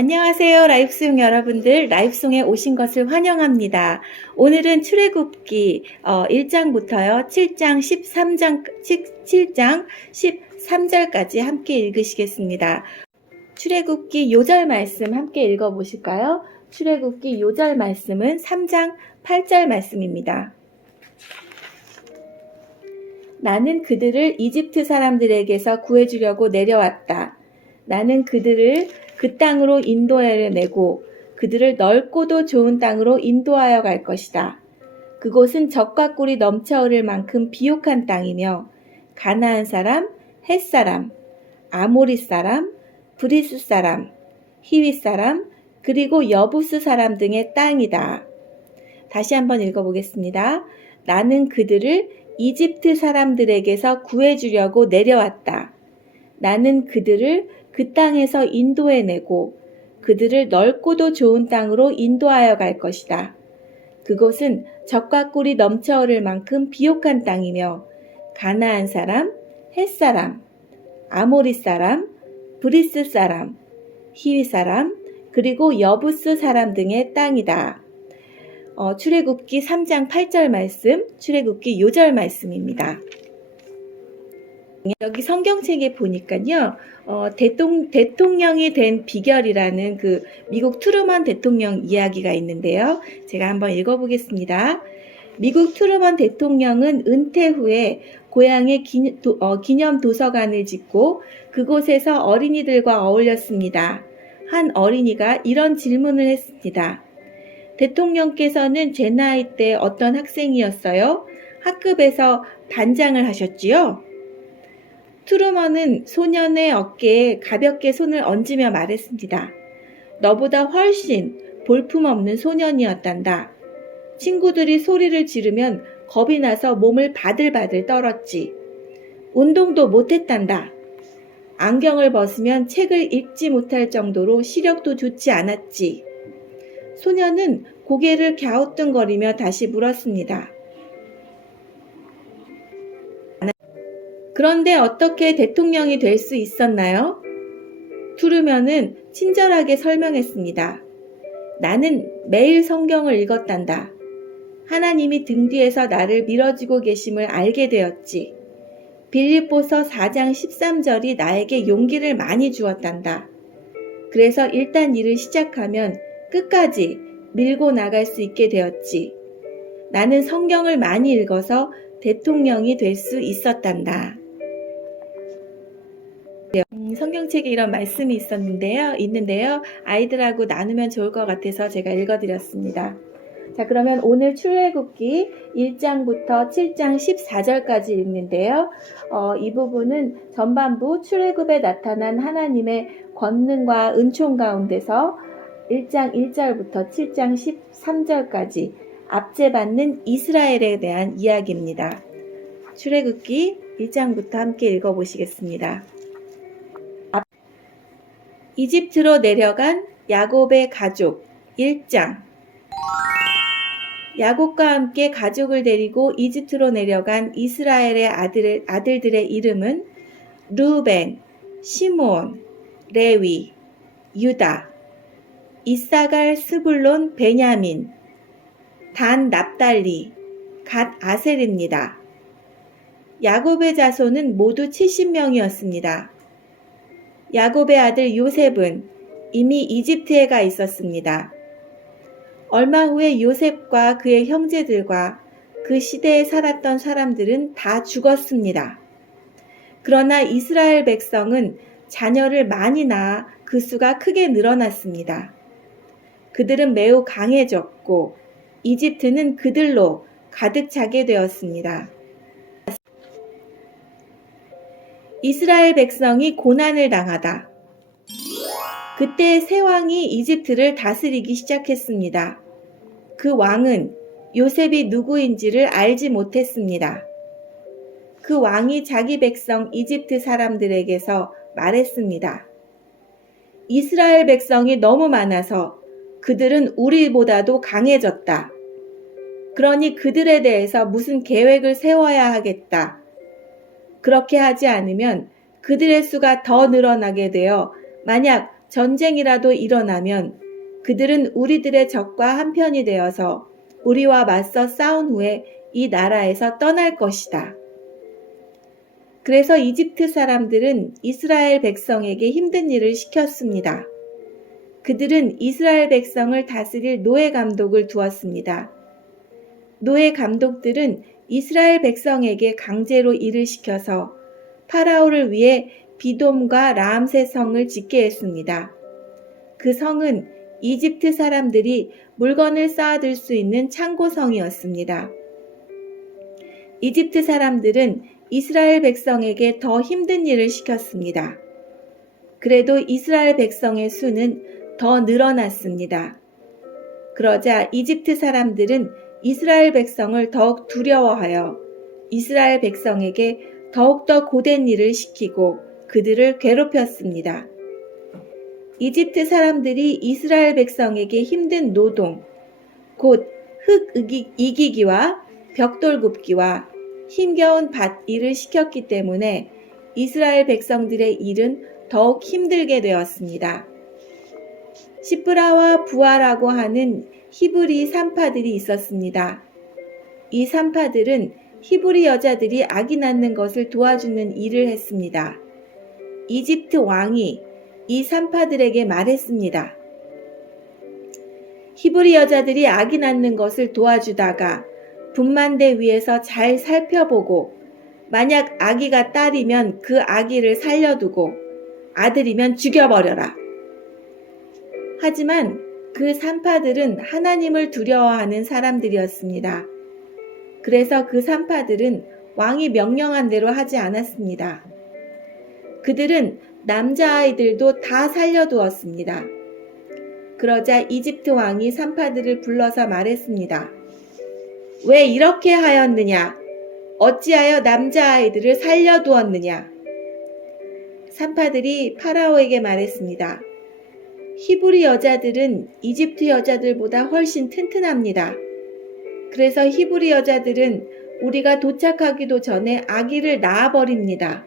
안녕하세요. 라이프송 여러분들, 라이프송에 오신 것을 환영합니다. 오늘은 출애굽기 1장부터요. 7장 13절까지 함께 읽으시겠습니다. 출애굽기 요절 말씀 함께 읽어보실까요? 출애굽기 요절 말씀은 3장 8절 말씀입니다. 나는 그들을 이집트 사람들에게서 구해주려고 내려왔다. 나는 그들을 그 땅으로 인도해내고 그들을 넓고도 좋은 땅으로 인도하여 갈 것이다. 그곳은 젖과 꿀이 넘쳐 흐를 만큼 비옥한 땅이며 가나안 사람, 헷 사람, 아모리 사람, 브리스 사람, 히윗 사람, 그리고 여부스 사람 등의 땅이다. 다시 한번 읽어보겠습니다. 나는 그들을 이집트 사람들에게서 구해주려고 내려왔다. 나는 그들을 그 땅에서 인도해내고 그들을 넓고도 좋은 땅으로 인도하여 갈 것이다. 그곳은 젖과 꿀이 넘쳐 흐를 만큼 비옥한 땅이며 가나안 사람, 헷 사람, 아모리 사람, 브리스 사람, 히위 사람, 그리고 여부스 사람 등의 땅이다. 출애굽기 3장 8절 말씀, 출애굽기 요절 말씀입니다. 여기 성경책에 보니까요, 대통령이 된 비결이라는 그 미국 트루먼 대통령 이야기가 있는데요. 제가 한번 읽어보겠습니다. 미국 트루먼 대통령은 은퇴 후에 고향에 기념 도서관을 짓고 그곳에서 어린이들과 어울렸습니다. 한 어린이가 이런 질문을 했습니다. 대통령께서는 제 나이 때 어떤 학생이었어요? 학급에서 반장을 하셨지요? 트루먼은 소년의 어깨에 가볍게 손을 얹으며 말했습니다. 너보다 훨씬 볼품없는 소년이었단다. 친구들이 소리를 지르면 겁이 나서 몸을 바들바들 떨었지. 운동도 못했단다. 안경을 벗으면 책을 읽지 못할 정도로 시력도 좋지 않았지. 소년은 고개를 갸우뚱거리며 다시 물었습니다. 그런데 어떻게 대통령이 될 수 있었나요? 트루먼은 친절하게 설명했습니다. 나는 매일 성경을 읽었단다. 하나님이 등 뒤에서 나를 밀어주고 계심을 알게 되었지. 빌립보서 4장 13절이 나에게 용기를 많이 주었단다. 그래서 일단 일을 시작하면 끝까지 밀고 나갈 수 있게 되었지. 나는 성경을 많이 읽어서 대통령이 될 수 있었단다. 성경책에 이런 말씀이 있는데요. 아이들하고 나누면 좋을 것 같아서 제가 읽어드렸습니다. 자, 그러면 오늘 출애굽기 1장부터 7장 14절까지 읽는데요. 이 부분은 전반부 출애굽에 나타난 하나님의 권능과 은총 가운데서 1장 1절부터 7장 13절까지 압제받는 이스라엘에 대한 이야기입니다. 출애굽기 1장부터 함께 읽어보시겠습니다. 이집트로 내려간 야곱의 가족 1장. 야곱과 함께 가족을 데리고 이집트로 내려간 이스라엘의 아들들의 이름은 르우벤, 시므온, 레위, 유다, 이사갈, 스불론, 베냐민, 단, 납달리, 갓, 아셀입니다. 야곱의 자손은 모두 70명이었습니다. 야곱의 아들 요셉은 이미 이집트에 가 있었습니다. 얼마 후에 요셉과 그의 형제들과 그 시대에 살았던 사람들은 다 죽었습니다. 그러나 이스라엘 백성은 자녀를 많이 낳아 그 수가 크게 늘어났습니다. 그들은 매우 강해졌고 이집트는 그들로 가득 차게 되었습니다. 이스라엘 백성이 고난을 당하다. 그때 새 왕이 이집트를 다스리기 시작했습니다. 그 왕은 요셉이 누구인지를 알지 못했습니다. 그 왕이 자기 백성 이집트 사람들에게서 말했습니다. 이스라엘 백성이 너무 많아서 그들은 우리보다도 강해졌다. 그러니 그들에 대해서 무슨 계획을 세워야 하겠다. 그렇게 하지 않으면 그들의 수가 더 늘어나게 되어 만약 전쟁이라도 일어나면 그들은 우리들의 적과 한편이 되어서 우리와 맞서 싸운 후에 이 나라에서 떠날 것이다. 그래서 이집트 사람들은 이스라엘 백성에게 힘든 일을 시켰습니다. 그들은 이스라엘 백성을 다스릴 노예 감독을 두었습니다. 노예 감독들은 이스라엘 백성에게 강제로 일을 시켜서 파라오를 위해 비돔과 라암세 성을 짓게 했습니다. 그 성은 이집트 사람들이 물건을 쌓아둘 수 있는 창고성이었습니다. 이집트 사람들은 이스라엘 백성에게 더 힘든 일을 시켰습니다. 그래도 이스라엘 백성의 수는 더 늘어났습니다. 그러자 이집트 사람들은 이스라엘 백성을 더욱 두려워하여 이스라엘 백성에게 더욱더 고된 일을 시키고 그들을 괴롭혔습니다. 이집트 사람들이 이스라엘 백성에게 힘든 노동, 곧 흙 이기기와 벽돌 굽기와 힘겨운 밭 일을 시켰기 때문에 이스라엘 백성들의 일은 더욱 힘들게 되었습니다. 시프라와 부아라고 하는 히브리 산파들이 있었습니다. 이 산파들은 히브리 여자들이 아기 낳는 것을 도와주는 일을 했습니다. 이집트 왕이 이 산파들에게 말했습니다. 히브리 여자들이 아기 낳는 것을 도와주다가 분만대 위에서 잘 살펴보고 만약 아기가 딸이면 그 아기를 살려두고 아들이면 죽여버려라. 하지만 그 산파들은 하나님을 두려워하는 사람들이었습니다. 그래서 그 산파들은 왕이 명령한 대로 하지 않았습니다. 그들은 남자아이들도 다 살려두었습니다. 그러자 이집트 왕이 산파들을 불러서 말했습니다. 왜 이렇게 하였느냐? 어찌하여 남자아이들을 살려두었느냐? 산파들이 파라오에게 말했습니다. 히브리 여자들은 이집트 여자들보다 훨씬 튼튼합니다. 그래서 히브리 여자들은 우리가 도착하기도 전에 아기를 낳아버립니다.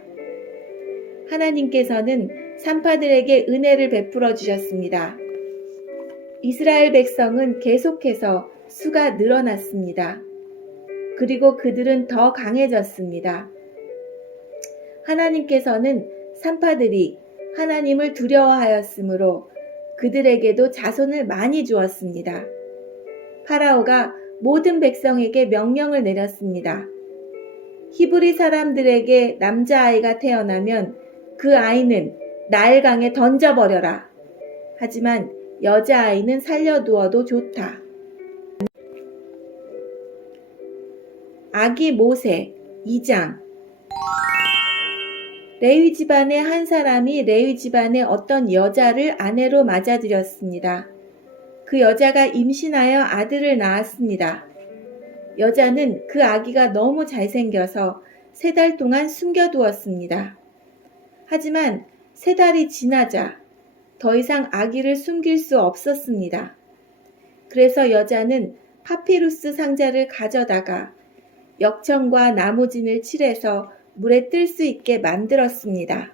하나님께서는 산파들에게 은혜를 베풀어 주셨습니다. 이스라엘 백성은 계속해서 수가 늘어났습니다. 그리고 그들은 더 강해졌습니다. 하나님께서는 산파들이 하나님을 두려워하였으므로 그들에게도 자손을 많이 주었습니다. 파라오가 모든 백성에게 명령을 내렸습니다. 히브리 사람들에게 남자아이가 태어나면 그 아이는 나일강에 던져버려라. 하지만 여자아이는 살려두어도 좋다. 아기 모세 2장. 레위 집안의 한 사람이 레위 집안의 어떤 여자를 아내로 맞아들였습니다. 그 여자가 임신하여 아들을 낳았습니다. 여자는 그 아기가 너무 잘생겨서 3달 동안 숨겨두었습니다. 하지만 3달이 지나자 더 이상 아기를 숨길 수 없었습니다. 그래서 여자는 파피루스 상자를 가져다가 역청과 나무진을 칠해서 물에 뜰 수 있게 만들었습니다.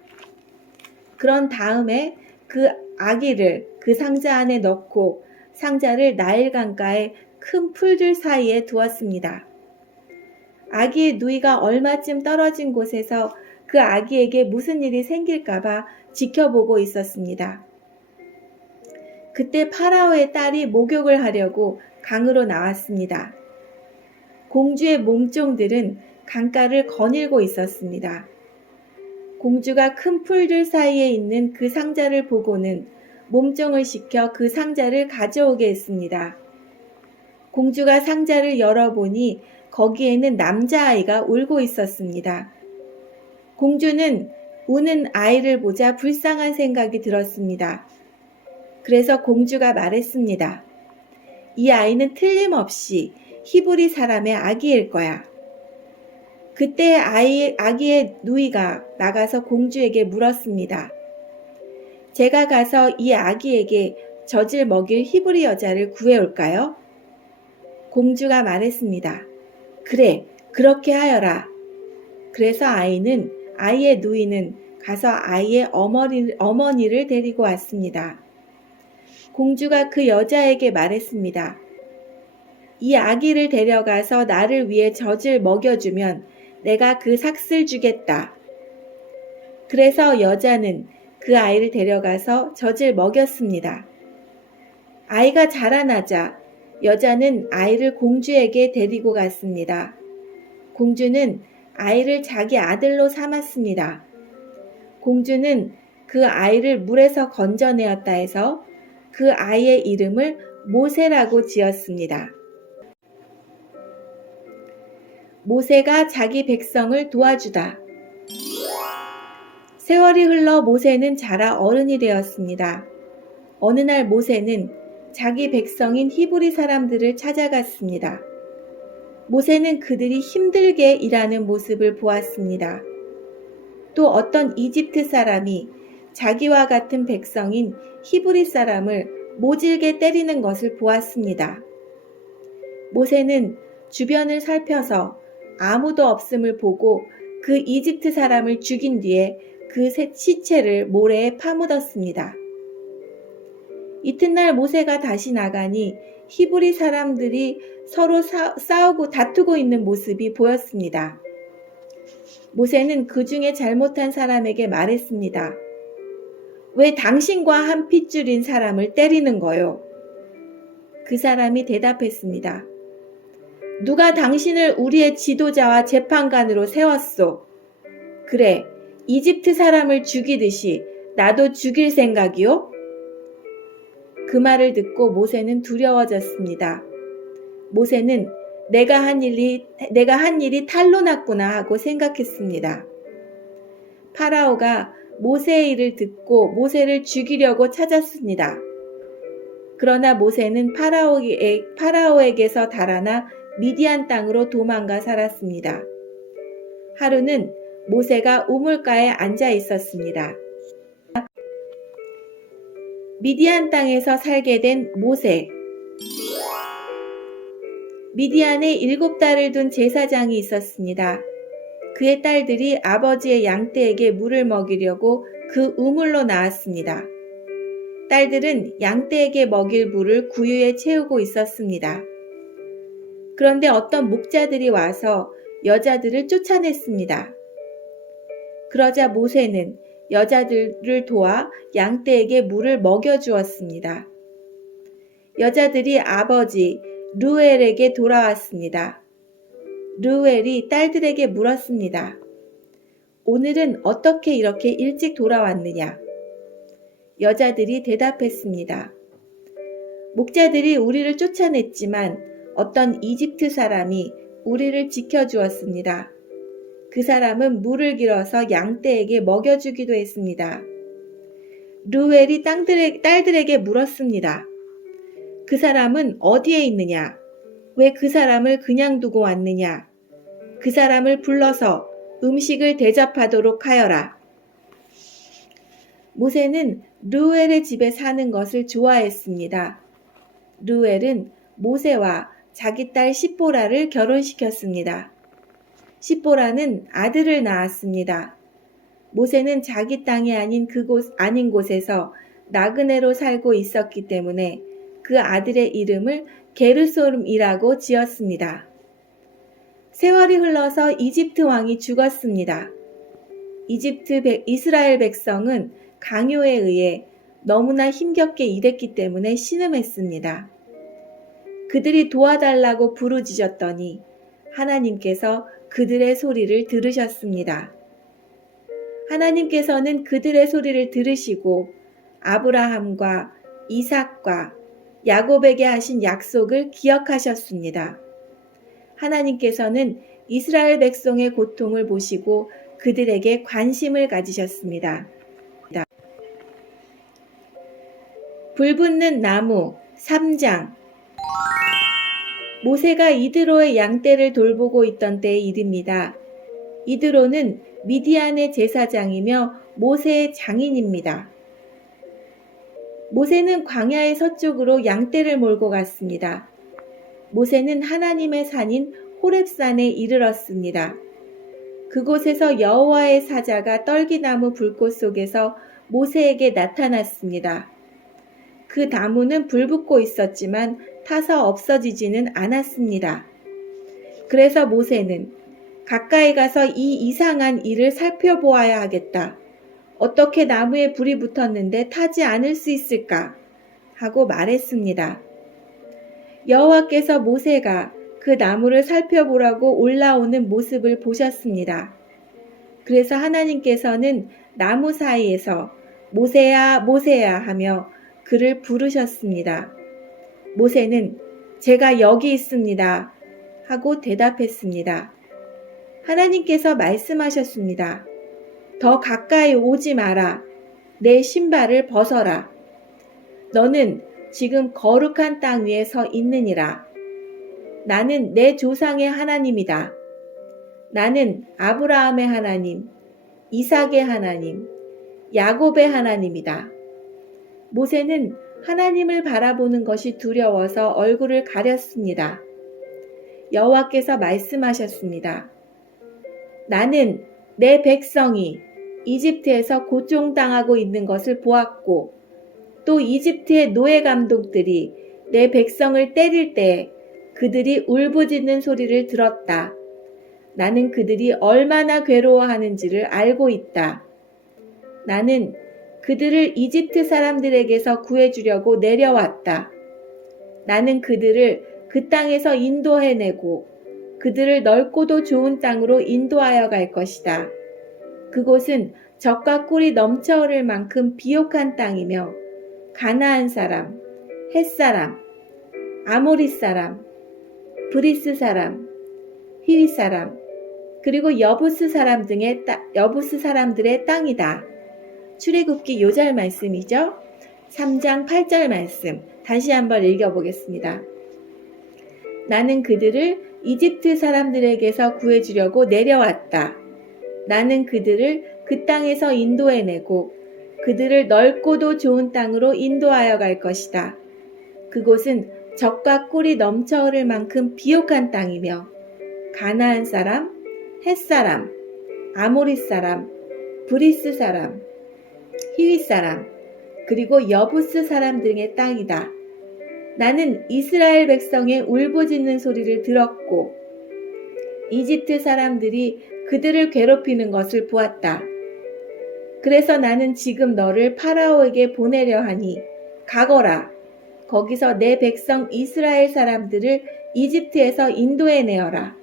그런 다음에 그 아기를 그 상자 안에 넣고 상자를 나일강가의 큰 풀들 사이에 두었습니다. 아기의 누이가 얼마쯤 떨어진 곳에서 그 아기에게 무슨 일이 생길까봐 지켜보고 있었습니다. 그때 파라오의 딸이 목욕을 하려고 강으로 나왔습니다. 공주의 몸종들은 강가를 거닐고 있었습니다. 공주가 큰 풀들 사이에 있는 그 상자를 보고는 몸종을 시켜 그 상자를 가져오게 했습니다. 공주가 상자를 열어보니 거기에는 남자아이가 울고 있었습니다. 공주는 우는 아이를 보자 불쌍한 생각이 들었습니다. 그래서 공주가 말했습니다. 이 아이는 틀림없이 히브리 사람의 아기일 거야. 그때 아기의 누이가 나가서 공주에게 물었습니다. 제가 가서 이 아기에게 젖을 먹일 히브리 여자를 구해올까요? 공주가 말했습니다. 그래, 그렇게 하여라. 그래서 아이의 누이는 가서 아이의 어머니를 데리고 왔습니다. 공주가 그 여자에게 말했습니다. 이 아기를 데려가서 나를 위해 젖을 먹여주면 내가 그 삭슬 주겠다. 그래서 여자는 그 아이를 데려가서 젖을 먹였습니다. 아이가 자라나자 여자는 아이를 공주에게 데리고 갔습니다. 공주는 아이를 자기 아들로 삼았습니다. 공주는 그 아이를 물에서 건져내었다 해서 그 아이의 이름을 모세라고 지었습니다. 모세가 자기 백성을 도와주다. 세월이 흘러 모세는 자라 어른이 되었습니다. 어느 날 모세는 자기 백성인 히브리 사람들을 찾아갔습니다. 모세는 그들이 힘들게 일하는 모습을 보았습니다. 또 어떤 이집트 사람이 자기와 같은 백성인 히브리 사람을 모질게 때리는 것을 보았습니다. 모세는 주변을 살펴서 아무도 없음을 보고 그 이집트 사람을 죽인 뒤에 그 시체를 모래에 파묻었습니다. 이튿날 모세가 다시 나가니 히브리 사람들이 서로 싸우고 다투고 있는 모습이 보였습니다. 모세는 그 중에 잘못한 사람에게 말했습니다. 왜 당신과 한 핏줄인 사람을 때리는 거요? 그 사람이 대답했습니다. 누가 당신을 우리의 지도자와 재판관으로 세웠소? 그래, 이집트 사람을 죽이듯이 나도 죽일 생각이요? 그 말을 듣고 모세는 두려워졌습니다. 모세는 내가 한 일이 탈로 났구나 하고 생각했습니다. 파라오가 모세의 일을 듣고 모세를 죽이려고 찾았습니다. 그러나 모세는 파라오에게서 달아나 미디안 땅으로 도망가 살았습니다. 하루는 모세가 우물가에 앉아 있었습니다. 미디안 땅에서 살게 된 모세. 미디안에 7딸을 둔 제사장이 있었습니다. 그의 딸들이 아버지의 양떼에게 물을 먹이려고 그 우물로 나왔습니다. 딸들은 양떼에게 먹일 물을 구유에 채우고 있었습니다. 그런데 어떤 목자들이 와서 여자들을 쫓아냈습니다. 그러자 모세는 여자들을 도와 양떼에게 물을 먹여주었습니다. 여자들이 아버지 르우엘에게 돌아왔습니다. 르우엘이 딸들에게 물었습니다. 오늘은 어떻게 이렇게 일찍 돌아왔느냐? 여자들이 대답했습니다. 목자들이 우리를 쫓아냈지만 어떤 이집트 사람이 우리를 지켜주었습니다. 그 사람은 물을 길어서 양떼에게 먹여주기도 했습니다. 르우엘이 딸들에게 물었습니다. 그 사람은 어디에 있느냐? 왜 그 사람을 그냥 두고 왔느냐? 그 사람을 불러서 음식을 대접하도록 하여라. 모세는 르우엘의 집에 사는 것을 좋아했습니다. 르우엘은 모세와 자기 딸 시뽀라를 결혼시켰습니다. 시뽀라는 아들을 낳았습니다. 모세는 자기 땅이 아닌 곳에서 나그네로 살고 있었기 때문에 그 아들의 이름을 게르솜이라고 지었습니다. 세월이 흘러서 이집트 왕이 죽었습니다. 이스라엘 백성은 강요에 의해 너무나 힘겹게 일했기 때문에 신음했습니다. 그들이 도와달라고 부르짖었더니 하나님께서 그들의 소리를 들으셨습니다. 하나님께서는 그들의 소리를 들으시고 아브라함과 이삭과 야곱에게 하신 약속을 기억하셨습니다. 하나님께서는 이스라엘 백성의 고통을 보시고 그들에게 관심을 가지셨습니다. 불붙는 나무 3장. 모세가 이드로의 양떼를 돌보고 있던 때의 일입니다. 이드로는 미디안의 제사장이며 모세의 장인입니다. 모세는 광야의 서쪽으로 양떼를 몰고 갔습니다. 모세는 하나님의 산인 호렙산에 이르렀습니다. 그곳에서 여호와의 사자가 떨기나무 불꽃 속에서 모세에게 나타났습니다. 그 나무는 불붙고 있었지만 타서 없어지지는 않았습니다. 그래서 모세는 가까이 가서 이 이상한 일을 살펴보아야 하겠다. 어떻게 나무에 불이 붙었는데 타지 않을 수 있을까? 하고 말했습니다. 여호와께서 모세가 그 나무를 살펴보라고 올라오는 모습을 보셨습니다. 그래서 하나님께서는 나무 사이에서 모세야, 모세야 하며 그를 부르셨습니다. 모세는 제가 여기 있습니다. 하고 대답했습니다. 하나님께서 말씀하셨습니다. 더 가까이 오지 마라. 내 신발을 벗어라. 너는 지금 거룩한 땅 위에 서 있느니라. 나는 내 조상의 하나님이다. 나는 아브라함의 하나님, 이삭의 하나님, 야곱의 하나님이다. 모세는 하나님을 바라보는 것이 두려워서 얼굴을 가렸습니다. 여호와께서 말씀하셨습니다. 나는 내 백성이 이집트에서 고통당하고 있는 것을 보았고 또 이집트의 노예 감독들이 내 백성을 때릴 때 그들이 울부짖는 소리를 들었다. 나는 그들이 얼마나 괴로워하는지를 알고 있다. 나는 그들을 이집트 사람들에게서 구해주려고 내려왔다. 나는 그들을 그 땅에서 인도해내고 그들을 넓고도 좋은 땅으로 인도하여 갈 것이다. 그곳은 젖과 꿀이 넘쳐 흐를 만큼 비옥한 땅이며 가나안 사람, 헷 사람, 아모리 사람, 브리스 사람, 히위 사람, 그리고 여부스 사람들의 땅이다. 출애굽기 요절 말씀이죠. 3장 8절 말씀 다시 한번 읽어보겠습니다. 나는 그들을 이집트 사람들에게서 구해주려고 내려왔다. 나는 그들을 그 땅에서 인도해내고 그들을 넓고도 좋은 땅으로 인도하여 갈 것이다. 그곳은 젖과 꿀이 넘쳐 흐를 만큼 비옥한 땅이며 가나안 사람, 헷 사람, 아모리 사람, 브리스 사람, 히위 사람, 그리고 여부스 사람 등의 땅이다. 나는 이스라엘 백성의 울부짖는 소리를 들었고 이집트 사람들이 그들을 괴롭히는 것을 보았다. 그래서 나는 지금 너를 파라오에게 보내려 하니 가거라. 거기서 내 백성 이스라엘 사람들을 이집트에서 인도해내어라.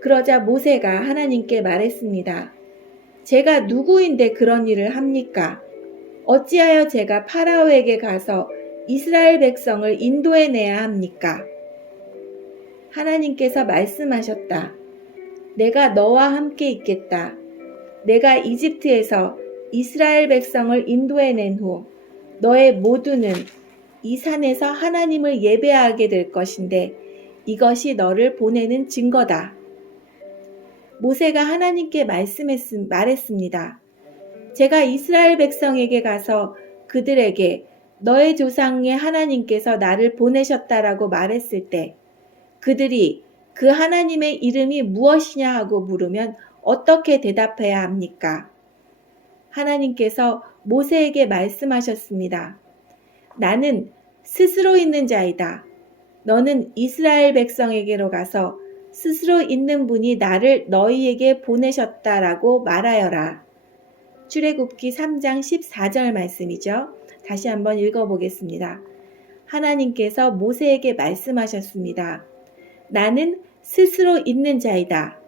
그러자 모세가 하나님께 말했습니다. 제가 누구인데 그런 일을 합니까? 어찌하여 제가 파라오에게 가서 이스라엘 백성을 인도해내야 합니까? 하나님께서 말씀하셨다. 내가 너와 함께 있겠다. 내가 이집트에서 이스라엘 백성을 인도해낸 후 너의 모두는 이 산에서 하나님을 예배하게 될 것인데 이것이 너를 보내는 증거다. 모세가 하나님께 말했습니다. 제가 이스라엘 백성에게 가서 그들에게 너의 조상의 하나님께서 나를 보내셨다라고 말했을 때 그들이 그 하나님의 이름이 무엇이냐 하고 물으면 어떻게 대답해야 합니까? 하나님께서 모세에게 말씀하셨습니다. 나는 스스로 있는 자이다. 너는 이스라엘 백성에게로 가서 스스로 있는 분이 나를 너희에게 보내셨다라고 말하여라. 출애굽기 3장 14절 말씀이죠. 다시 한번 읽어보겠습니다. 하나님께서 모세에게 말씀하셨습니다. 나는 스스로 있는 자이다.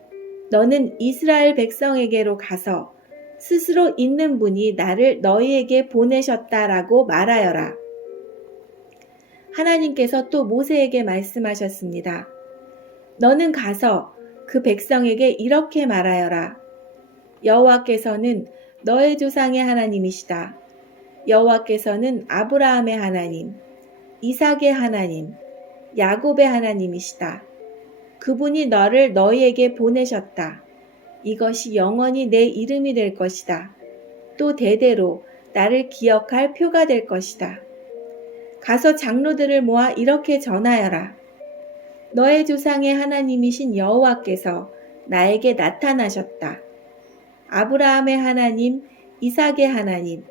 너는 이스라엘 백성에게로 가서 스스로 있는 분이 나를 너희에게 보내셨다라고 말하여라. 하나님께서 또 모세에게 말씀하셨습니다. 너는 가서 그 백성에게 이렇게 말하여라. 여호와께서는 너의 조상의 하나님이시다. 여호와께서는 아브라함의 하나님, 이삭의 하나님, 야곱의 하나님이시다. 그분이 너를 너희에게 보내셨다. 이것이 영원히 내 이름이 될 것이다. 또 대대로 나를 기억할 표가 될 것이다. 가서 장로들을 모아 이렇게 전하여라. 너의 조상의 하나님이신 여호와께서 나에게 나타나셨다. 아브라함의 하나님, 이삭의 하나님,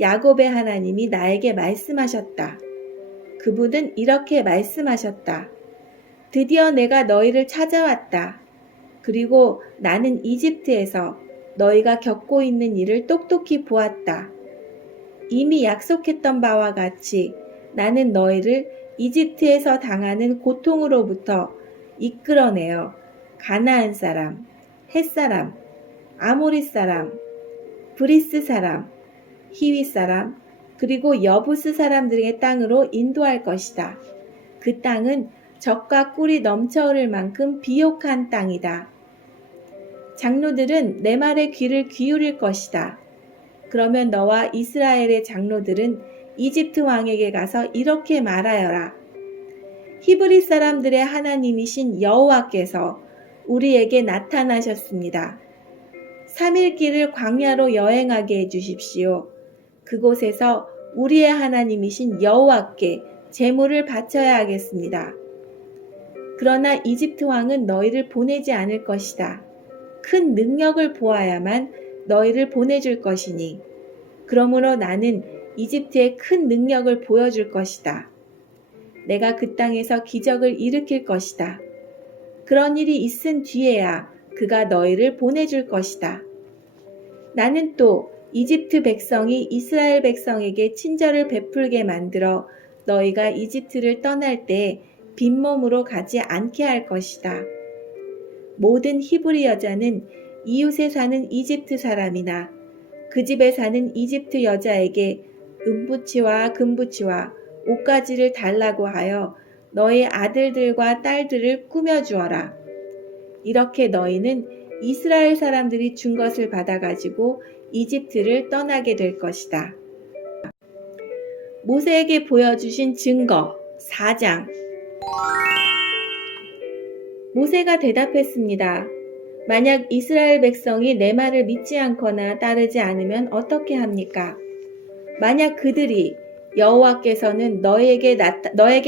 야곱의 하나님이 나에게 말씀하셨다. 그분은 이렇게 말씀하셨다. 드디어 내가 너희를 찾아왔다. 그리고 나는 이집트에서 너희가 겪고 있는 일을 똑똑히 보았다. 이미 약속했던 바와 같이 나는 너희를 이집트에서 당하는 고통으로부터 이끌어내어 가나안 사람, 헷 사람, 아모리 사람, 브리스 사람, 히위 사람, 그리고 여부스 사람들의 땅으로 인도할 것이다. 그 땅은 젖과 꿀이 넘쳐 흐를 만큼 비옥한 땅이다. 장로들은 내 말에 귀를 기울일 것이다. 그러면 너와 이스라엘의 장로들은 이집트 왕에게 가서 이렇게 말하여라. 히브리 사람들의 하나님이신 여호와께서 우리에게 나타나셨습니다. 3일 길을 광야로 여행하게 해주십시오. 그곳에서 우리의 하나님이신 여호와께 제물을 바쳐야 하겠습니다. 그러나 이집트 왕은 너희를 보내지 않을 것이다. 큰 능력을 보아야만 너희를 보내줄 것이니 그러므로 나는 이집트에 큰 능력을 보여줄 것이다. 내가 그 땅에서 기적을 일으킬 것이다. 그런 일이 있은 뒤에야 그가 너희를 보내줄 것이다. 나는 또 이집트 백성이 이스라엘 백성에게 친절을 베풀게 만들어 너희가 이집트를 떠날 때 빈몸으로 가지 않게 할 것이다. 모든 히브리 여자는 이웃에 사는 이집트 사람이나 그 집에 사는 이집트 여자에게 은부치와 금부치와 옷가지를 달라고 하여 너희 아들들과 딸들을 꾸며주어라. 이렇게 너희는 이스라엘 사람들이 준 것을 받아가지고 이집트를 떠나게 될 것이다. 모세에게 보여주신 증거 4장. 모세가 대답했습니다. 만약 이스라엘 백성이 내 말을 믿지 않거나 따르지 않으면 어떻게 합니까? 만약 그들이 여호와께서는 너에게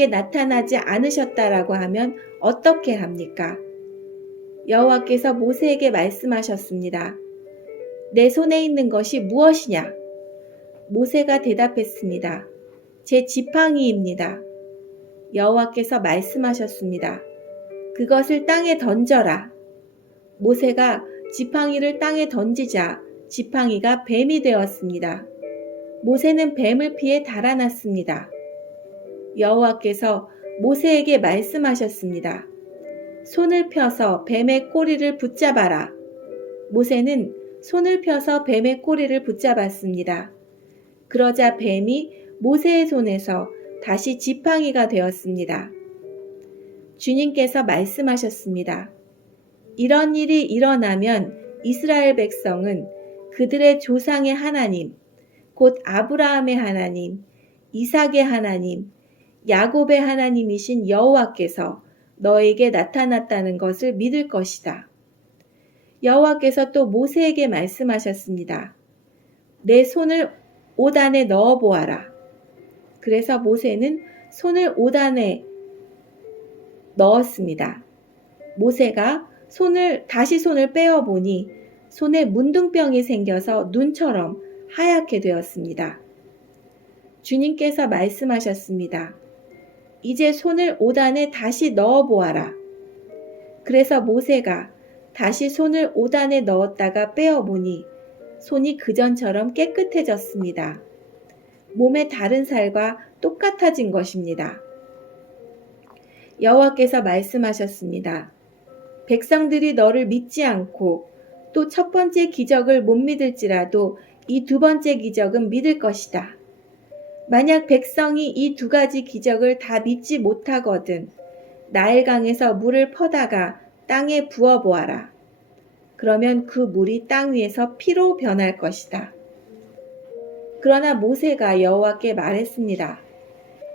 나타나지 않으셨다라고 하면 어떻게 합니까? 여호와께서 모세에게 말씀하셨습니다. 내 손에 있는 것이 무엇이냐? 모세가 대답했습니다. 제 지팡이입니다. 여호와께서 말씀하셨습니다. 그것을 땅에 던져라. 모세가 지팡이를 땅에 던지자 지팡이가 뱀이 되었습니다. 모세는 뱀을 피해 달아났습니다. 여호와께서 모세에게 말씀하셨습니다. 손을 펴서 뱀의 꼬리를 붙잡아라. 모세는 손을 펴서 뱀의 꼬리를 붙잡았습니다. 그러자 뱀이 모세의 손에서 다시 지팡이가 되었습니다. 주님께서 말씀하셨습니다. 이런 일이 일어나면 이스라엘 백성은 그들의 조상의 하나님, 곧 아브라함의 하나님, 이삭의 하나님, 야곱의 하나님이신 여호와께서 너에게 나타났다는 것을 믿을 것이다. 여호와께서 또 모세에게 말씀하셨습니다. 내 손을 옷 안에 넣어 보아라. 그래서 모세는 손을 옷 안에 넣었습니다. 모세가 다시 손을 빼어 보니 손에 문둥병이 생겨서 눈처럼 하얗게 되었습니다. 주님께서 말씀하셨습니다. 이제 손을 옷 안에 다시 넣어 보아라. 그래서 모세가 다시 손을 옷 안에 넣었다가 빼어 보니 손이 그전처럼 깨끗해졌습니다. 몸의 다른 살과 똑같아진 것입니다. 여호와께서 말씀하셨습니다. 백성들이 너를 믿지 않고 또 첫 번째 기적을 못 믿을지라도 이 두 번째 기적은 믿을 것이다. 만약 백성이 이 두 가지 기적을 다 믿지 못하거든 나일강에서 물을 퍼다가 땅에 부어 보아라. 그러면 그 물이 땅 위에서 피로 변할 것이다. 그러나 모세가 여호와께 말했습니다.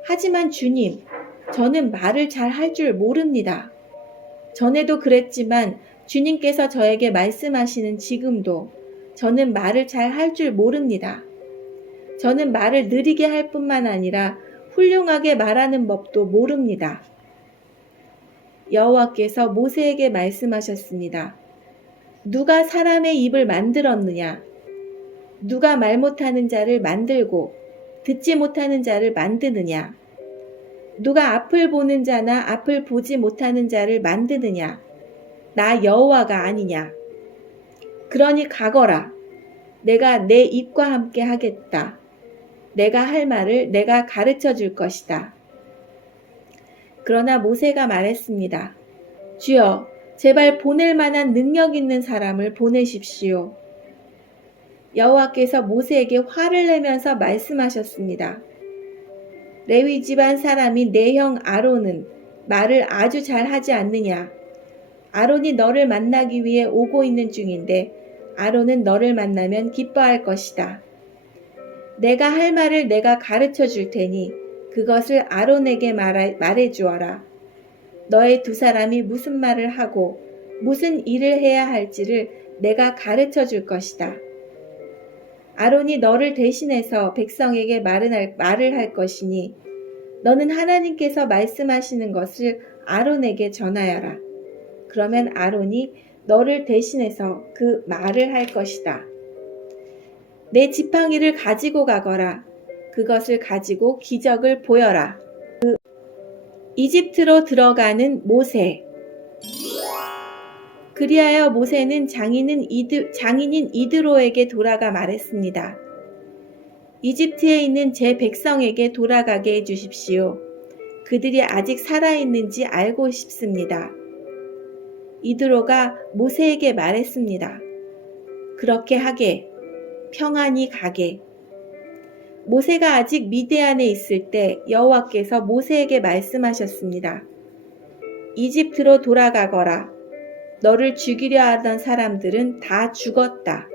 하지만 주님, 저는 말을 잘 할 줄 모릅니다. 전에도 그랬지만 주님께서 저에게 말씀하시는 지금도 저는 말을 잘 할 줄 모릅니다. 저는 말을 느리게 할 뿐만 아니라 훌륭하게 말하는 법도 모릅니다. 여호와께서 모세에게 말씀하셨습니다. 누가 사람의 입을 만들었느냐? 누가 말 못하는 자를 만들고 듣지 못하는 자를 만드느냐? 누가 앞을 보는 자나 앞을 보지 못하는 자를 만드느냐? 나 여호와가 아니냐? 그러니 가거라. 내가 내 입과 함께 하겠다. 내가 할 말을 내가 가르쳐 줄 것이다. 그러나 모세가 말했습니다. 주여, 제발 보낼 만한 능력 있는 사람을 보내십시오. 여호와께서 모세에게 화를 내면서 말씀하셨습니다. 레위 집안 사람이 내 형 아론은 말을 아주 잘하지 않느냐? 아론이 너를 만나기 위해 오고 있는 중인데 아론은 너를 만나면 기뻐할 것이다. 내가 할 말을 내가 가르쳐 줄 테니 그것을 아론에게 말해 주어라. 너의 두 사람이 무슨 말을 하고 무슨 일을 해야 할지를 내가 가르쳐 줄 것이다. 아론이 너를 대신해서 백성에게 말을 할 것이니 너는 하나님께서 말씀하시는 것을 아론에게 전하여라. 그러면 아론이 너를 대신해서 그 말을 할 것이다. 내 지팡이를 가지고 가거라. 그것을 가지고 기적을 보여라. 이집트로 들어가는 모세. 그리하여 모세는 장인인 이드로에게 돌아가 말했습니다. 이집트에 있는 제 백성에게 돌아가게 해주십시오. 그들이 아직 살아있는지 알고 싶습니다. 이드로가 모세에게 말했습니다. 그렇게 하게, 평안히 가게. 모세가 아직 미디안에 있을 때 여호와께서 모세에게 말씀하셨습니다. 이집트로 돌아가거라. 너를 죽이려 하던 사람들은 다 죽었다.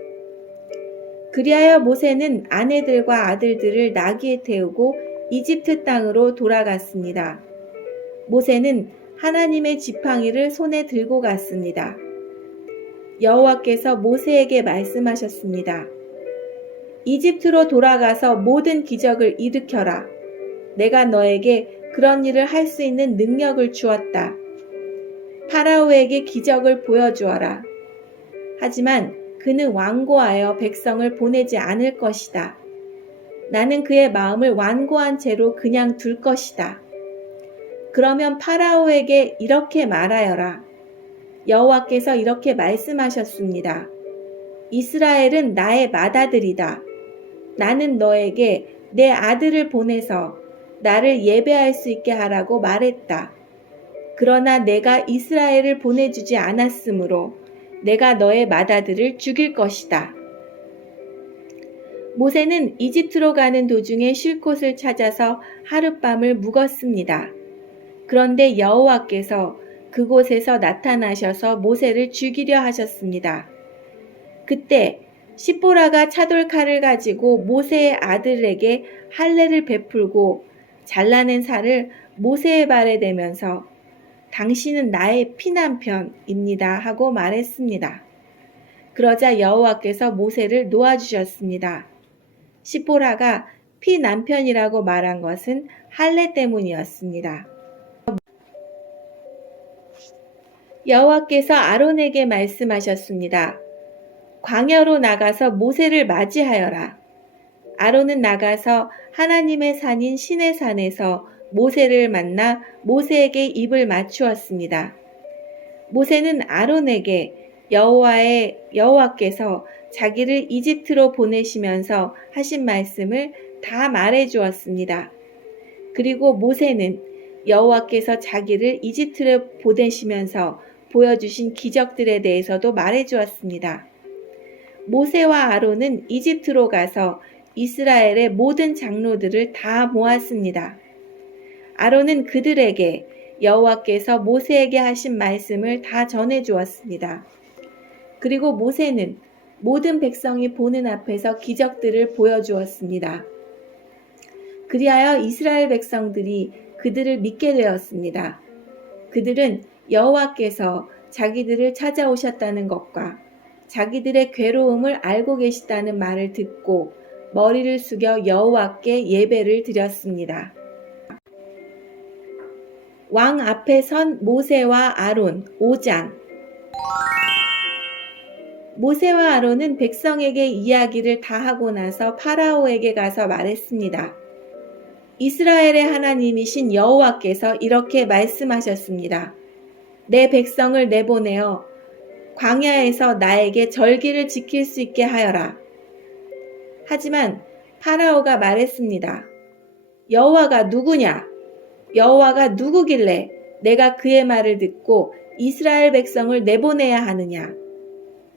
그리하여 모세는 아내들과 아들들을 나귀에 태우고 이집트 땅으로 돌아갔습니다. 모세는 하나님의 지팡이를 손에 들고 갔습니다. 여호와께서 모세에게 말씀하셨습니다. 이집트로 돌아가서 모든 기적을 일으켜라. 내가 너에게 그런 일을 할 수 있는 능력을 주었다. 파라오에게 기적을 보여주어라. 하지만 그는 완고하여 백성을 보내지 않을 것이다. 나는 그의 마음을 완고한 채로 그냥 둘 것이다. 그러면 파라오에게 이렇게 말하여라. 여호와께서 이렇게 말씀하셨습니다. 이스라엘은 나의 맏아들이다. 나는 너에게 내 아들을 보내서 나를 예배할 수 있게 하라고 말했다. 그러나 내가 이스라엘을 보내주지 않았으므로 내가 너의 맏아들을 죽일 것이다. 모세는 이집트로 가는 도중에 쉴 곳을 찾아서 하룻밤을 묵었습니다. 그런데 여호와께서 그곳에서 나타나셔서 모세를 죽이려 하셨습니다. 그때 시보라가 차돌칼을 가지고 모세의 아들에게 할례를 베풀고 잘라낸 살을 모세의 발에 대면서 당신은 나의 피남편입니다 하고 말했습니다. 그러자 여호와께서 모세를 놓아주셨습니다. 시보라가 피남편이라고 말한 것은 할례 때문이었습니다. 여호와께서 아론에게 말씀하셨습니다. 광야로 나가서 모세를 맞이하여라. 아론은 나가서 하나님의 산인 시내 산에서 모세를 만나 모세에게 입을 맞추었습니다. 모세는 아론에게 여호와께서 자기를 이집트로 보내시면서 하신 말씀을 다 말해 주었습니다. 그리고 모세는 여호와께서 자기를 이집트로 보내시면서 보여주신 기적들에 대해서도 말해 주었습니다. 모세와 아론은 이집트로 가서 이스라엘의 모든 장로들을 다 모았습니다. 아론은 그들에게 여호와께서 모세에게 하신 말씀을 다 전해 주었습니다. 그리고 모세는 모든 백성이 보는 앞에서 기적들을 보여주었습니다. 그리하여 이스라엘 백성들이 그들을 믿게 되었습니다. 그들은 여호와께서 자기들을 찾아오셨다는 것과 자기들의 괴로움을 알고 계시다는 말을 듣고 머리를 숙여 여호와께 예배를 드렸습니다. 왕 앞에 선 모세와 아론 5장. 모세와 아론은 백성에게 이야기를 다 하고 나서 파라오에게 가서 말했습니다. 이스라엘의 하나님이신 여호와께서 이렇게 말씀하셨습니다. 내 백성을 내보내어 광야에서 나에게 절기를 지킬 수 있게 하여라. 하지만 파라오가 말했습니다. 여호와가 누구냐? 여호와가 누구길래 내가 그의 말을 듣고 이스라엘 백성을 내보내야 하느냐?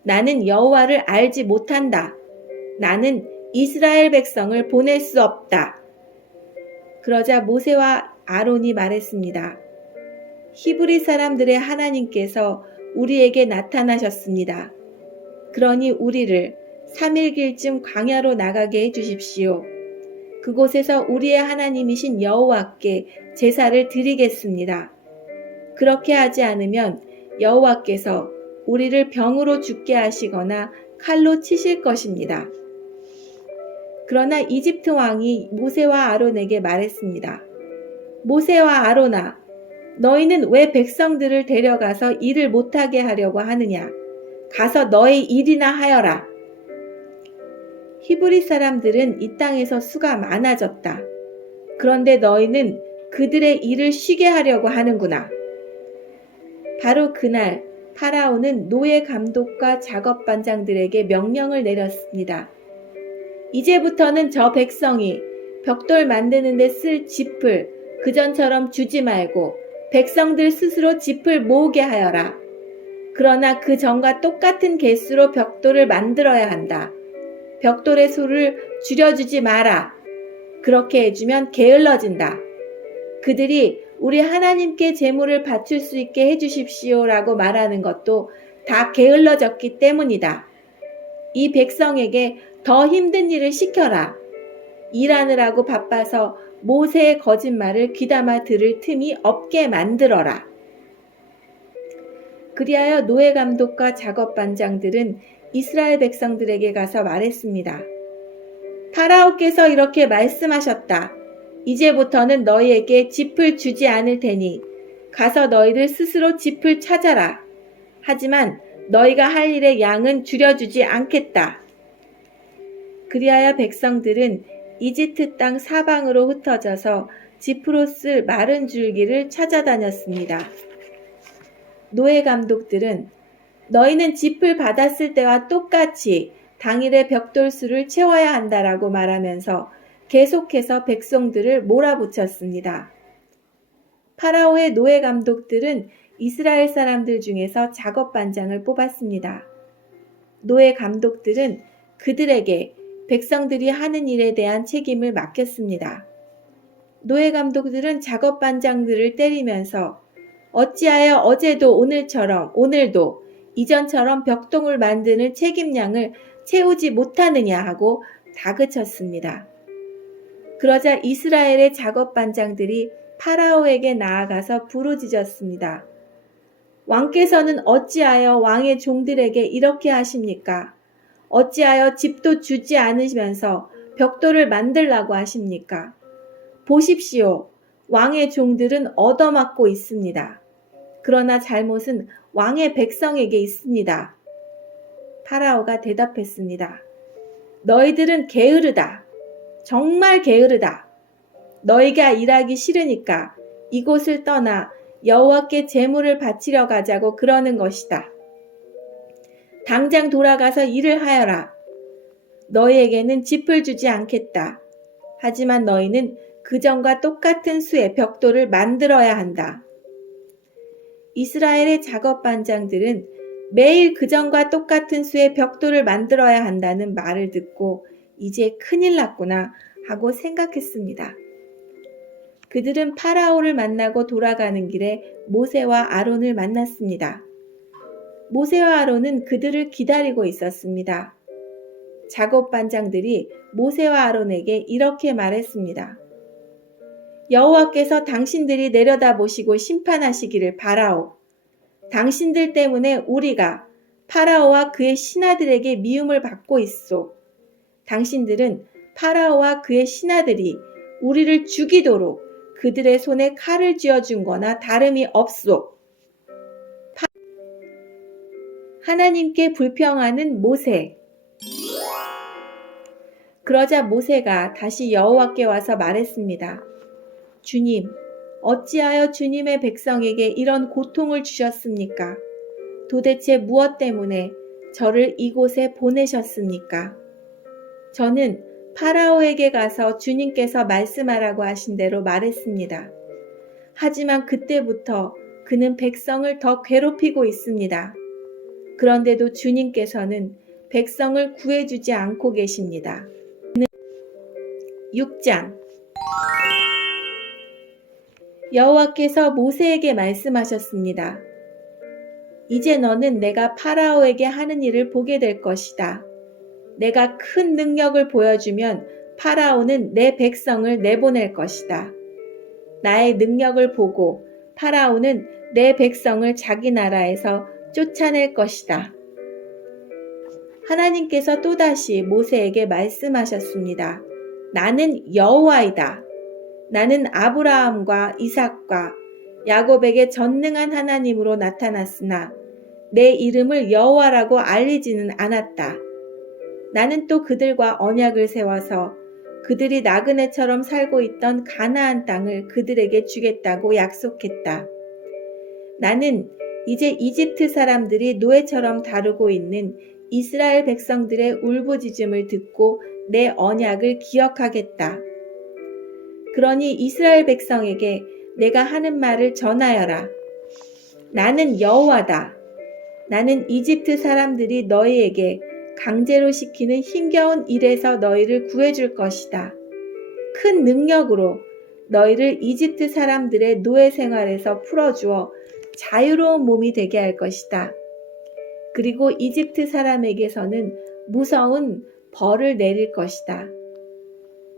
나는 여호와를 알지 못한다. 나는 이스라엘 백성을 보낼 수 없다. 그러자 모세와 아론이 말했습니다. 히브리 사람들의 하나님께서 우리에게 나타나셨습니다. 그러니 우리를 3일길쯤 광야로 나가게 해주십시오. 그곳에서 우리의 하나님이신 여호와께 제사를 드리겠습니다. 그렇게 하지 않으면 여호와께서 우리를 병으로 죽게 하시거나 칼로 치실 것입니다. 그러나 이집트 왕이 모세와 아론에게 말했습니다. 모세와 아론아, 너희는 왜 백성들을 데려가서 일을 못하게 하려고 하느냐? 가서 너희 일이나 하여라. 히브리 사람들은 이 땅에서 수가 많아졌다. 그런데 너희는 그들의 일을 쉬게 하려고 하는구나. 바로 그날 파라오는 노예 감독과 작업반장들에게 명령을 내렸습니다. 이제부터는 저 백성이 벽돌 만드는 데 쓸 짚을 그전처럼 주지 말고 백성들 스스로 짚을 모으게 하여라. 그러나 그 전과 똑같은 개수로 벽돌을 만들어야 한다. 벽돌의 수를 줄여주지 마라. 그렇게 해주면 게을러진다. 그들이 우리 하나님께 제물을 바칠 수 있게 해주십시오라고 말하는 것도 다 게을러졌기 때문이다. 이 백성에게 더 힘든 일을 시켜라. 일하느라고 바빠서 모세의 거짓말을 귀담아 들을 틈이 없게 만들어라. 그리하여 노예 감독과 작업반장들은 이스라엘 백성들에게 가서 말했습니다. 파라오께서 이렇게 말씀하셨다. 이제부터는 너희에게 짚을 주지 않을 테니 가서 너희들 스스로 짚을 찾아라. 하지만 너희가 할 일의 양은 줄여주지 않겠다. 그리하여 백성들은 이집트 땅 사방으로 흩어져서 짚으로 쓸 마른 줄기를 찾아다녔습니다. 노예 감독들은 너희는 짚을 받았을 때와 똑같이 당일의 벽돌수를 채워야 한다라고 말하면서 계속해서 백성들을 몰아붙였습니다. 파라오의 노예 감독들은 이스라엘 사람들 중에서 작업반장을 뽑았습니다. 노예 감독들은 그들에게 백성들이 하는 일에 대한 책임을 맡겼습니다. 노예 감독들은 작업반장들을 때리면서 어찌하여 어제도 오늘도 이전처럼 벽돌을 만드는 책임량을 채우지 못하느냐 하고 다그쳤습니다. 그러자 이스라엘의 작업반장들이 파라오에게 나아가서 부르짖었습니다. 왕께서는 어찌하여 왕의 종들에게 이렇게 하십니까? 어찌하여 집도 주지 않으시면서 벽돌을 만들라고 하십니까? 보십시오. 왕의 종들은 얻어맞고 있습니다. 그러나 잘못은 왕의 백성에게 있습니다. 파라오가 대답했습니다. 너희들은 게으르다. 정말 게으르다. 너희가 일하기 싫으니까 이곳을 떠나 여호와께 제물을 바치러 가자고 그러는 것이다. 당장 돌아가서 일을 하여라. 너희에게는 짚을 주지 않겠다. 하지만 너희는 그전과 똑같은 수의 벽돌을 만들어야 한다. 이스라엘의 작업반장들은 매일 그전과 똑같은 수의 벽돌을 만들어야 한다는 말을 듣고 이제 큰일 났구나 하고 생각했습니다. 그들은 파라오를 만나고 돌아가는 길에 모세와 아론을 만났습니다. 모세와 아론은 그들을 기다리고 있었습니다. 작업반장들이 모세와 아론에게 이렇게 말했습니다. 여호와께서 당신들이 내려다보시고 심판하시기를 바라오. 당신들 때문에 우리가 파라오와 그의 신하들에게 미움을 받고 있소. 당신들은 파라오와 그의 신하들이 우리를 죽이도록 그들의 손에 칼을 쥐어준 거나 다름이 없소. 하나님께 불평하는 모세. 그러자 모세가 다시 여호와께 와서 말했습니다. 주님, 어찌하여 주님의 백성에게 이런 고통을 주셨습니까? 도대체 무엇 때문에 저를 이곳에 보내셨습니까? 저는 파라오에게 가서 주님께서 말씀하라고 하신 대로 말했습니다. 하지만 그때부터 그는 백성을 더 괴롭히고 있습니다. 그런데도 주님께서는 백성을 구해주지 않고 계십니다. 6장 여호와께서 모세에게 말씀하셨습니다. 이제 너는 내가 파라오에게 하는 일을 보게 될 것이다. 내가 큰 능력을 보여주면 파라오는 내 백성을 내보낼 것이다. 나의 능력을 보고 파라오는 내 백성을 자기 나라에서 쫓아낼 것이다. 하나님께서 또다시 모세에게 말씀하셨습니다. 나는 여호와이다. 나는 아브라함과 이삭과 야곱에게 전능한 하나님으로 나타났으나 내 이름을 여호와라고 알리지는 않았다. 나는 또 그들과 언약을 세워서 그들이 나그네처럼 살고 있던 가나안 땅을 그들에게 주겠다고 약속했다. 나는 이제 이집트 사람들이 노예처럼 다루고 있는 이스라엘 백성들의 울부짖음을 듣고 내 언약을 기억하겠다. 그러니 이스라엘 백성에게 내가 하는 말을 전하여라. 나는 여호와다. 나는 이집트 사람들이 너희에게 강제로 시키는 힘겨운 일에서 너희를 구해줄 것이다. 큰 능력으로 너희를 이집트 사람들의 노예 생활에서 풀어주어 자유로운 몸이 되게 할 것이다. 그리고 이집트 사람에게서는 무서운 벌을 내릴 것이다.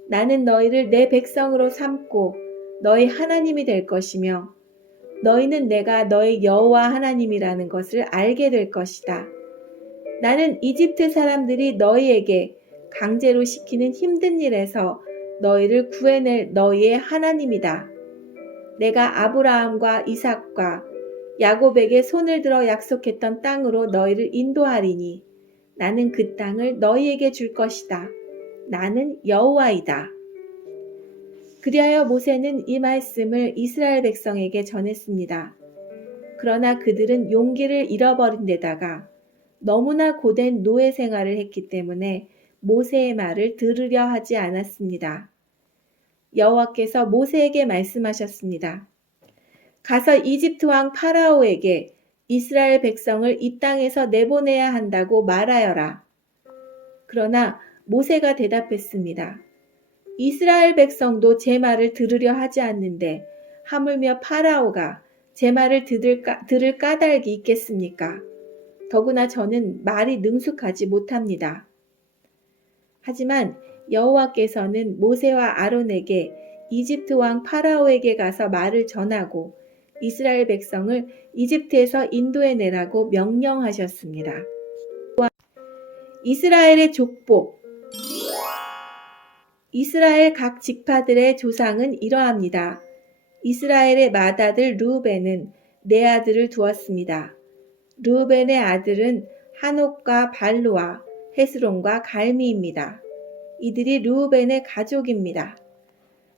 나는 너희를 내 백성으로 삼고 너희 하나님이 될 것이며 너희는 내가 너희 여호와 하나님이라는 것을 알게 될 것이다. 나는 이집트 사람들이 너희에게 강제로 시키는 힘든 일에서 너희를 구해낼 너희의 하나님이다. 내가 아브라함과 이삭과 야곱에게 손을 들어 약속했던 땅으로 너희를 인도하리니 나는 그 땅을 너희에게 줄 것이다. 나는 여호와이다. 그리하여 모세는 이 말씀을 이스라엘 백성에게 전했습니다. 그러나 그들은 용기를 잃어버린 데다가 너무나 고된 노예 생활을 했기 때문에 모세의 말을 들으려 하지 않았습니다. 여호와께서 모세에게 말씀하셨습니다. 가서 이집트 왕 파라오에게 이스라엘 백성을 이 땅에서 내보내야 한다고 말하여라. 그러나 모세가 대답했습니다. 이스라엘 백성도 제 말을 들으려 하지 않는데 하물며 파라오가 제 말을 들을 까닭이 있겠습니까? 더구나 저는 말이 능숙하지 못합니다. 하지만 여호와께서는 모세와 아론에게 이집트 왕 파라오에게 가서 말을 전하고 이스라엘 백성을 이집트에서 인도해내라고 명령하셨습니다. 이스라엘의 족보. 이스라엘 각 지파들의 조상은 이러합니다. 이스라엘의 맏아들 르우벤은 네 아들을 두었습니다. 르우벤의 아들은 한옥과 발루와 헤스론과 갈미입니다. 이들이 르우벤의 가족입니다.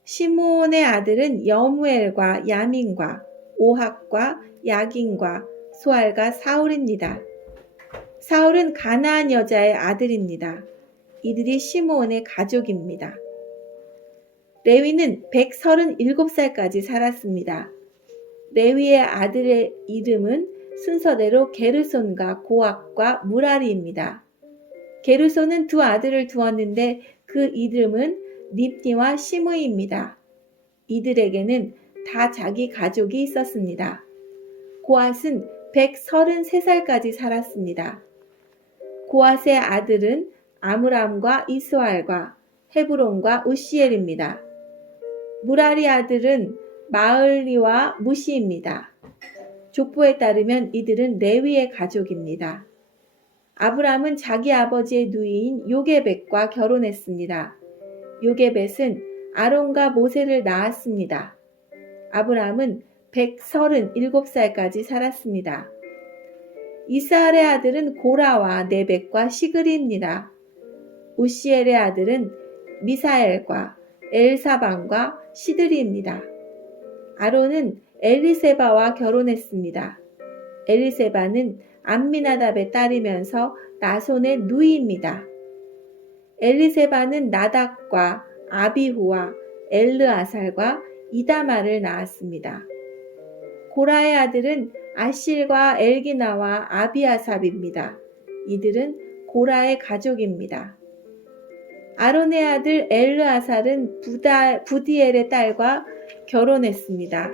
시므온의 아들은 여무엘과 야민과 오학과 야긴과 소알과 사울입니다. 사울은 가나안 여자의 아들입니다. 이들이 시므온의 가족입니다. 레위는 137살까지 살았습니다. 레위의 아들의 이름은 순서대로 게르손과 고학과 무라리입니다. 게르손은 두 아들을 두었는데 그 이름은 립니와 시므이입니다. 이들에게는 다 자기 가족이 있었습니다. 고앗은 133살까지 살았습니다. 고앗의 아들은 아므람과 이스왈과 헤브론과 우시엘입니다. 무라리 아들은 마을리와 무시입니다. 족보에 따르면 이들은 레위의 가족입니다. 아브람은 자기 아버지의 누이인 요게벳과 결혼했습니다. 요게벳은 아론과 모세를 낳았습니다. 아브라함은 137살까지 살았습니다. 이스할의 아들은 고라와 네벡과 시그리입니다. 우시엘의 아들은 미사엘과 엘사반과 시드리입니다. 아론은 엘리세바와 결혼했습니다. 엘리세바는 암미나답의 딸이면서 나손의 누이입니다. 엘리세바는 나답과 아비후와 엘르아살과 이다말을 낳았습니다. 고라의 아들은 아실과 엘기나와 아비아삽입니다. 이들은 고라의 가족입니다. 아론의 아들 엘르아살은 부디엘의 딸과 결혼했습니다.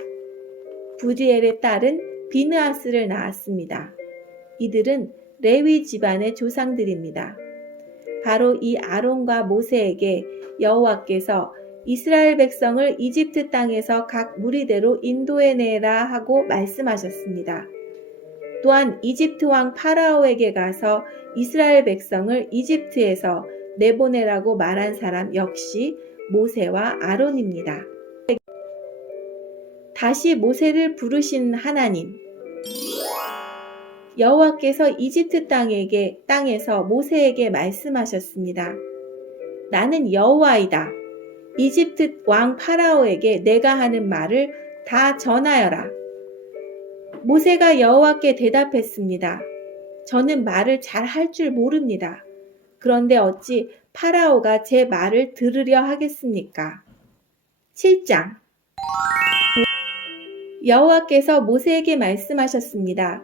부디엘의 딸은 비느하스를 낳았습니다. 이들은 레위 집안의 조상들입니다. 바로 이 아론과 모세에게 여호와께서 이스라엘 백성을 이집트 땅에서 각 무리대로 인도해내라 하고 말씀하셨습니다. 또한 이집트 왕 파라오에게 가서 이스라엘 백성을 이집트에서 내보내라고 말한 사람 역시 모세와 아론입니다. 다시 모세를 부르신 하나님. 여호와께서 이집트 땅에서 모세에게 말씀하셨습니다. 나는 여호와이다. 이집트 왕 파라오에게 내가 하는 말을 다 전하여라. 모세가 여호와께 대답했습니다. 저는 말을 잘 할 줄 모릅니다. 그런데 어찌 파라오가 제 말을 들으려 하겠습니까? 7장. 여호와께서 모세에게 말씀하셨습니다.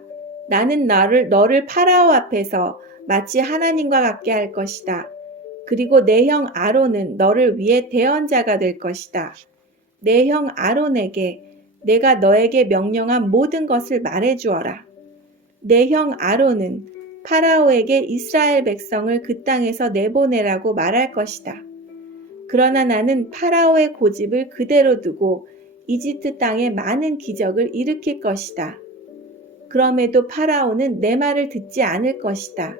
나는 너를 파라오 앞에서 마치 하나님과 같게 할 것이다. 그리고 내 형 아론은 너를 위해 대언자가 될 것이다. 내 형 아론에게 내가 너에게 명령한 모든 것을 말해주어라. 내 형 아론은 파라오에게 이스라엘 백성을 그 땅에서 내보내라고 말할 것이다. 그러나 나는 파라오의 고집을 그대로 두고 이집트 땅에 많은 기적을 일으킬 것이다. 그럼에도 파라오는 내 말을 듣지 않을 것이다.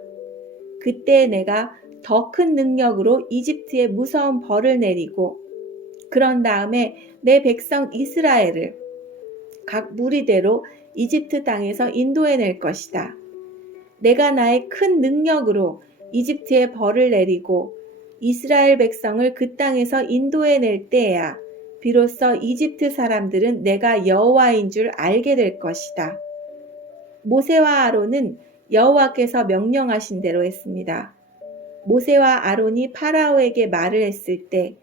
그때 내가 더 큰 능력으로 이집트에 무서운 벌을 내리고 그런 다음에 내 백성 이스라엘을 각 무리대로 이집트 땅에서 인도해낼 것이다. 내가 나의 큰 능력으로 이집트에 벌을 내리고 이스라엘 백성을 그 땅에서 인도해낼 때에야 비로소 이집트 사람들은 내가 여호와인 줄 알게 될 것이다. 모세와 아론은 여호와께서 명령하신 대로 했습니다. 모세와 아론이 파라오에게 말을 했을 때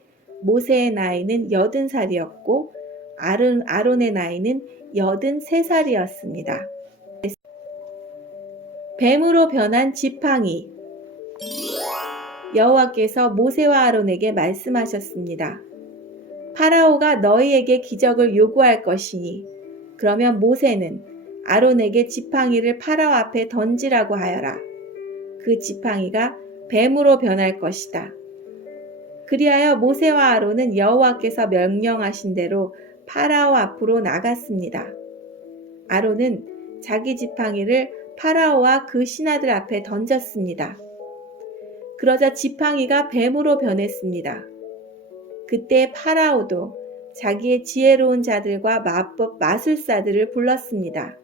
모세의 나이는 80살이었고 아론의 나이는 83살이었습니다. 뱀으로 변한 지팡이. 여호와께서 모세와 아론에게 말씀하셨습니다. 파라오가 너희에게 기적을 요구할 것이니 그러면 모세는 아론에게 지팡이를 파라오 앞에 던지라고 하여라. 그 지팡이가 뱀으로 변할 것이다. 그리하여 모세와 아론은 여호와께서 명령하신 대로 파라오 앞으로 나갔습니다. 아론은 자기 지팡이를 파라오와 그 신하들 앞에 던졌습니다. 그러자 지팡이가 뱀으로 변했습니다. 그때 파라오도 자기의 지혜로운 자들과 마술사들을 불렀습니다.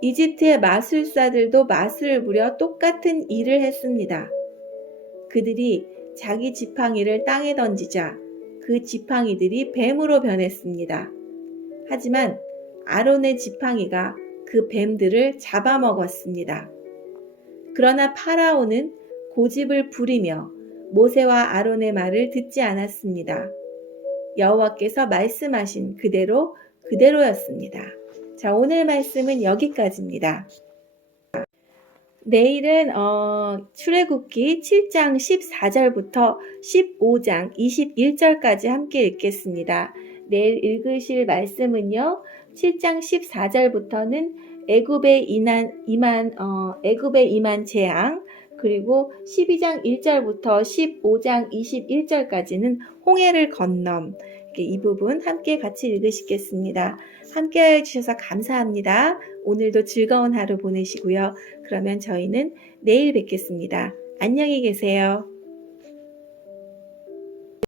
이집트의 마술사들도 마술을 부려 똑같은 일을 했습니다. 그들이 자기 지팡이를 땅에 던지자 그 지팡이들이 뱀으로 변했습니다. 하지만 아론의 지팡이가 그 뱀들을 잡아먹었습니다. 그러나 파라오는 고집을 부리며 모세와 아론의 말을 듣지 않았습니다. 여호와께서 말씀하신 그대로였습니다. 자, 오늘 말씀은 여기까지입니다. 내일은 출애굽기 7장 14절부터 15장 21절까지 함께 읽겠습니다. 내일 읽으실 말씀은요. 7장 14절부터는 애굽에 임한 재앙, 그리고 12장 1절부터 15장 21절까지는 홍해를 건넌, 이 부분 함께 같이 읽으시겠습니다. 함께 해주셔서 감사합니다. 오늘도 즐거운 하루 보내시고요. 그러면 저희는 내일 뵙겠습니다. 안녕히 계세요.